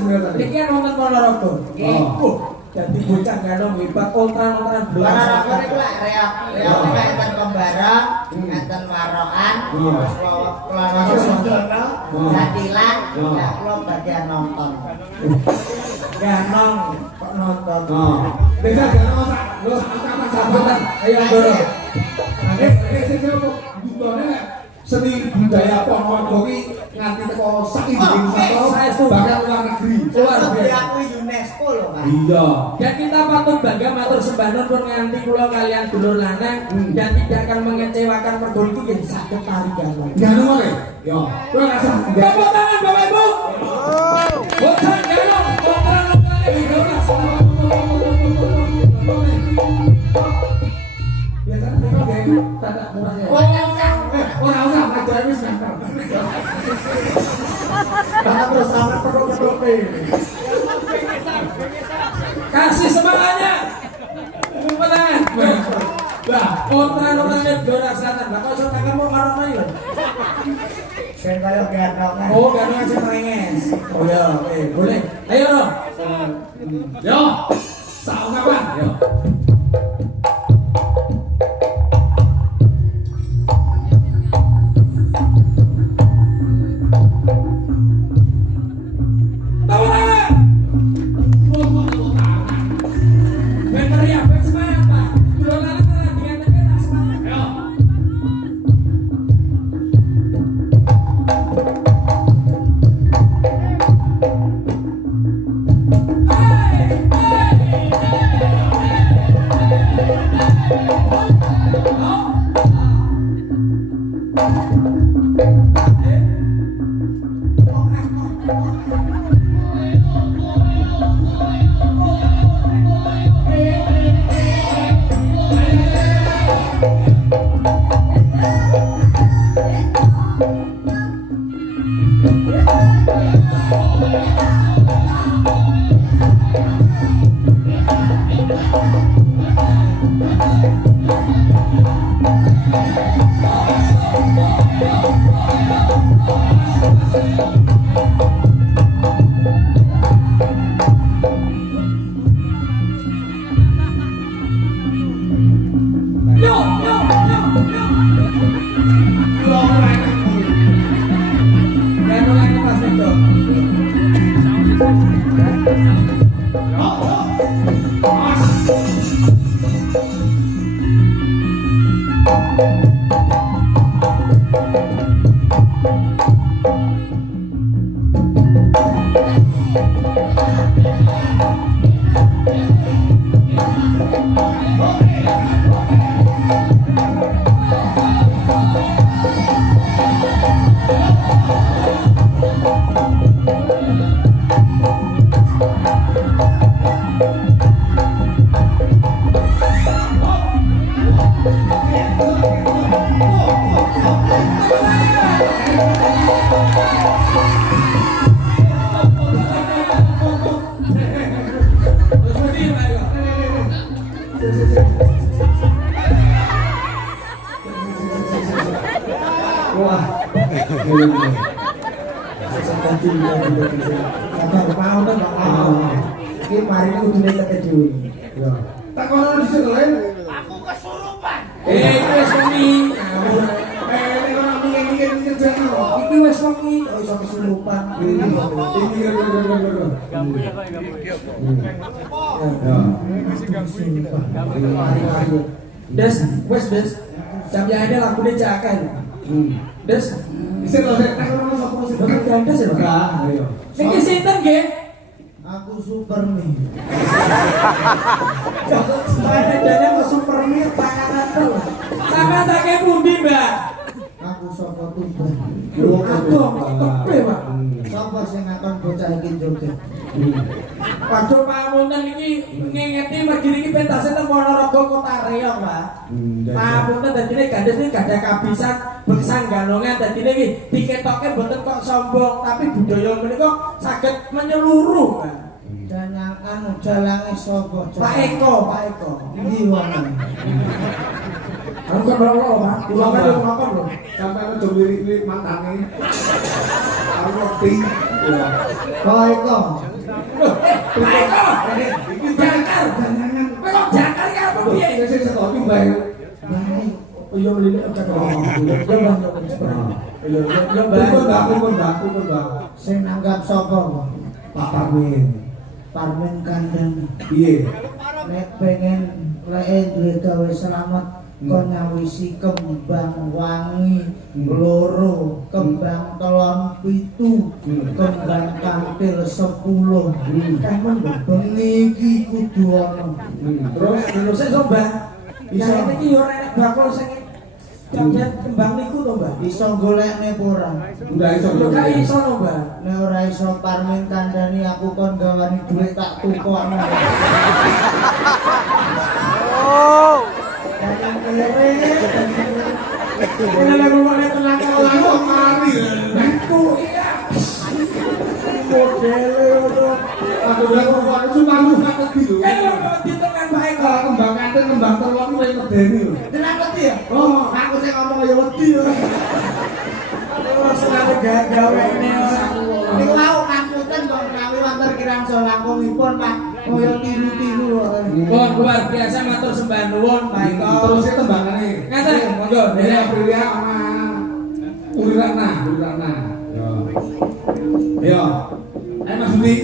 jenengan tadi? Iki kan wonten Ponorogo. Oh. Dadi bocah ganong hebat ultran belas. Ponorogo niku lek reok enten Kembarang, enten Warokan, terus Kulon Sundana, Jatilan, ya kula bagian nonton. Ganong kok nonton. Desa ganong sak lho sak sampean. Ayo Ndoro. Sing budone seni budaya Ponorogo ki nganti teko sak Indonesia bahkan luar negeri. Luar biasa. Diakui UNESCO lho, Pak. Iya. Dan kita patut bangga matur sembah nuwun pun nganti kula kalian dulur lanang dan tidak akan mengecewakan mergo iki nggih saged tari ganong. Ganong wae. Yo. Kowe rasa. Tepuk tangan Bapak Ibu. Bocah ganong ultran hebat. Biasanya mereka kayak tanda murahnya. Orang usah ngajar wis ngantar. Karena terus sampai perut-perut kasih semangatnya. Tepuk tangan. Lah, ultran Blora Selatan. Lah kok sok kamu karo mai lho. Ben kaya ganong. Oh, ganong aja merenges. Oh ya, boleh. Ayo no. Yo. Tahu kapan? Yo. Wah. Sabar mau to enggak mau. Iki mari ini udune teke dhewe. Ya. Tak kono di situ lain. Aku kesurupan. Iki wis wengi. Ini orang mikir kerja karo. Iki wis wengi kok iso kesurupan. Ini Mari. Des, wes des. Jam ya lagune cakan. Des, bisa lho tak kono sapa sing Bapak Gandes ya, Pak? Ayo. Niki sinten nggih? Aku super nih. Saya jane kok super mir panganan to. Sampeyan saking pundi, Mbak? Aku sapa tuban. Aduh, kok tepe, Pak. Sapa sing ngakon bocah iki joget? Waduh pamunten iki ngingeti mergi niki pentasé teng Ponorogo Kota Reog, Pak. Pamunten dadine Gandes niki gadah kabisan bersangganongan dadine iki diketoke mboten kok sombong, tapi budaya menika saged menyeluruh, Pak. Dan yang anu jalange sapa? Pak Eko. Ndi wong? Aku kan loro, Pak. Kula kan yo ngokon lho. Sampai aja lirik-lirik mantane. Aku ngerti. Kok iko? Ayo, Iki Jakar. jangan. Kowe kok Jakar iki apa piye? Sing setok iki bae. Baik. Oh iya mrene kok ngomong. Yo Mbah yo Yo Mbah. Kupon Mbak. Sing nanggap sapa? Pak Parmin. Parmen kandhani. Piye? Nek pengen lek duwe gawe selamat kon nyawisi kembang wangi loro, kembang telon pitu, kembang kantil 10. Kamen bengi iki kudu ana. Terus sik to Mbah. Bisa iki yo nek bakul sing Jangan kembang niku to, Mbah. Iso golekne apa ora? Enggak iso. Yo gak iso to, Mbah. Nek ora iso Parmen kandhani aku kon gawani dhuwit tak tukokno. Oh. Jangan kere. Ini lagu mana tenang Langsung mari. Itu iya. Modele itu. Aku udah ngomong cuma lu sakit gitu. Kalau di tengah baik Kalau kembang kantin kembang telur lu yang medeni lho. Tenan wedi ya? Oh, Aku sing ngomong ya wedi ya. selalu gawe ini Niku mau ngapunten kok menawi wonten kirang langkungipun Pak. Kaya tiru-tiru. Pun luar biasa matur sembah nuwun Pak Iko. terus itu tembangane. Ngaten, monggo. Dari Aprilia sama Urirana. Yo. Yo. Ayo Mas Budi.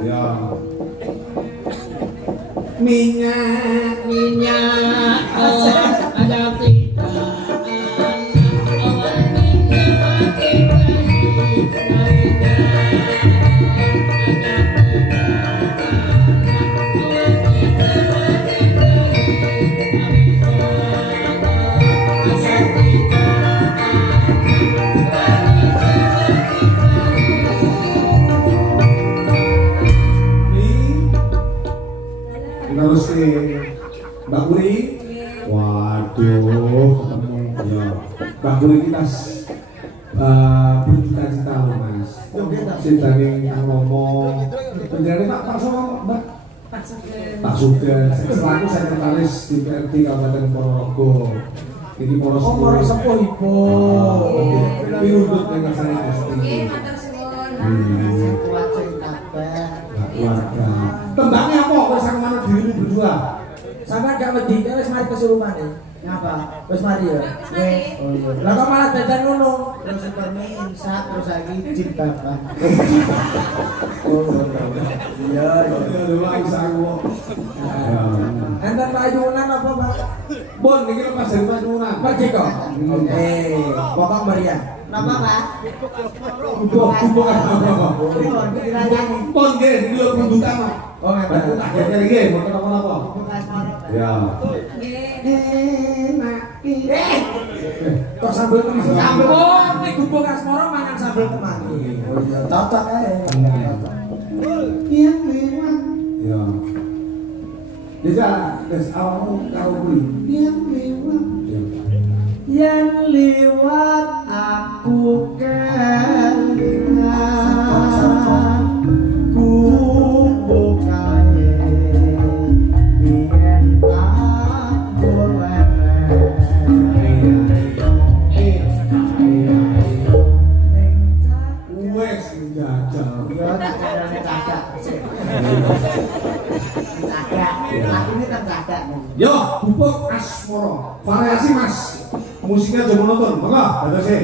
Yo. Minyak Ada kita. terus si Mbak Puri. Waduh, ketemu. Ya, Mbak Puri kita berduka-cita loh Mas. Sintani yang ngomong. Beneran Pak sama Mbak. Pak Sugeng, selaku sekretaris di PRT Kabupaten Ponorogo. Ini Moro sepuh ibu. Pirutut dengan saya pasti. Kuat sing tabah. Keluarga. Tembaknya apa? Kau sama mana diri berdua? Sampai gak wedi, wis mari kesurupan ya. Ngapa? Wis mari ya. Wes. Oh iya. Lah kok malah dadan ngono? Terus supermi insat terus lagi jilbaban. Iya, Ya dulu bisa aku. Enten payunan apa, Pak? Bon, ini lepas dari payunan. Pergi kok. Oke, pokok meriah. Napa, Pak? Kubuk apa? Pripun dirayani? Bon, nggih, ini lho pembukaan. Oh, Aku ngerti. tak kira nggih, mboten apa-apa. Bekas marah. Ya. Kok sambel temani? Sambel. Oh, nek gubuk asmara mangan sambel temani. Oh iya, cocok ae. Yang lewat, Ya. Bisa, wis awakmu karo kuwi. yang lewat, Ya. yang lewat aku kelingan. Ku bukae biyen tak boleh. Wes njajal. Ya tak carane cadak. Cadak. Lakune tak cadak. Yo, bubuk asmara. Variasi Mas. Musiknya aja monoton. Monggo, dados e.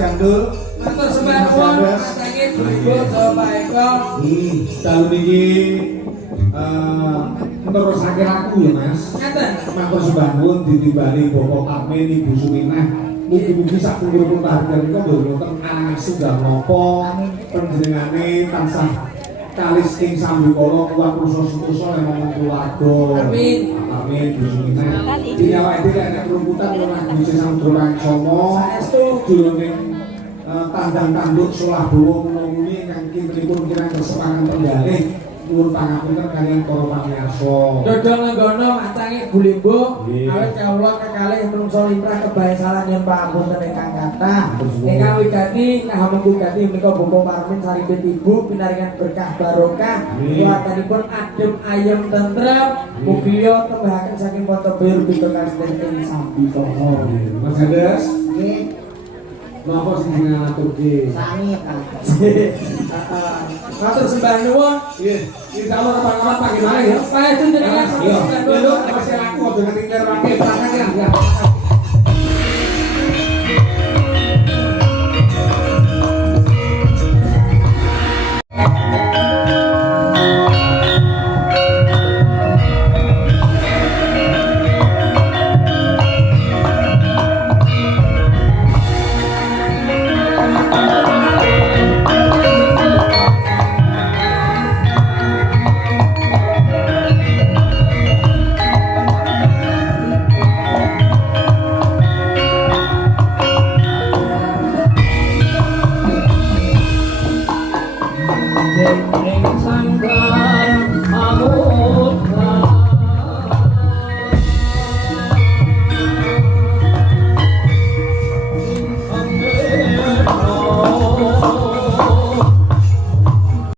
Gandul. Matur sembah nuwun matenge Ibu Bapak Eko. Dalu niki nerusake aku ya Mas. Ngaten. Matur sembah nuwun ditimbali Bapak Parmin Ibu Suminah. Mugi-mugi sak pungkur tahanan niku mboten wonten anak sugih napa panjenengane tansah kalis ing sambikala kuat rusa sutusa lemong keluarga. Amin. Amin Bu Suminah. Dene awake dhewe nek rumputan ora bisa samudra somo. Saestu Jroning tandang tanduk solah dawa muni ingkang kintenipun kirang kesemangan tenggalih nuwun pangapunten kaliyan para pamirsa. dodol nggono macange Bulimbo awet kawula kekalih menungso limrah kebae salah yen pangapunten ingkang kathah. Ingkang wigati ngahamun gati menika Bapak Parmin saripit Ibu pinaringan berkah barokah keluarganipun adem ayem tentrem mugi tembahaken saking Ponco Bayur Bitokan ing Sambikala. Mas Andes, Nggih, napa sing ngaturke? sami Kang. Matur sembah nuwun. Nggih, insyaallah kapan-kapan pagi malih ya. Paestu jenengan Yo, sembah lho nuwun. masih aku aja ketinggalan rapi tangan ya. ning sanggar aku